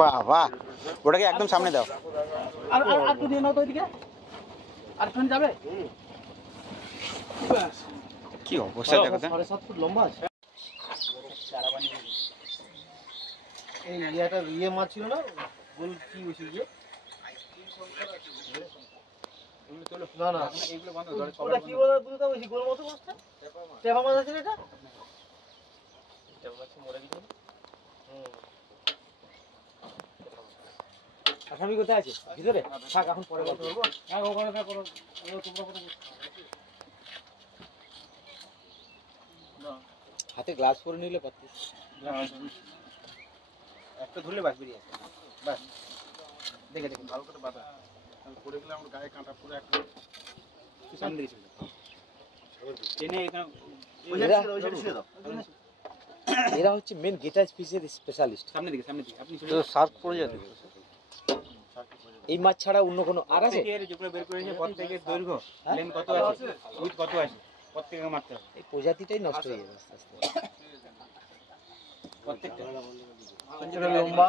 বাহ বাহ, ওটাকে একদম সামনে দাও। আর আর তো দিয়ে নাও তো ওইদিকে, আর ফোন যাবে। কি অবস্থা দেখো তো। 7.5 ফুট লম্বা আছে। এই ইয়েটা ইয়ে মাছ ছিল না, গোল কি বসে গিয়ে না না এইগুলো বন্ধ ধরে সব। ওটা কি বলে বুঝতে পারছি, গোল মতো মাছটা টেপা মাছ আছে এটা, টেপা মাছ মরে গেছে। আসামি কোথায় আছে? ভিতরে থাক, এখন পরে কথা বলবো। হ্যাঁ ওখানে থাক, তোমরা কথা হাতে গ্লাস করে নিলে পারতিস। একটা ধরলে বাস বেরিয়ে আসে, বাস দেখে দেখে ভালো করে বাঁধা, পড়ে গেলে আমার গায়ে কাঁটা পুরো একটা সামনে দিকে টেনে এখানে। এরা হচ্ছে মেন গেটার ফিশের স্পেশালিস্ট। সামনে দিকে আপনি তো শার্ক পড়ে যাবে। এই মাছ ছাড়া অন্য কোনো আর আছে? এর যেগুলো বের করে নিয়ে প্রত্যেকের দৈর্ঘ্য লেন্থ কত আছে, উইথ কত আছে, প্রত্যেককে মারতে হবে। এই প্রজাতিটাই নষ্ট হয়ে যাবে আস্তে আস্তে প্রত্যেকটা। লম্বা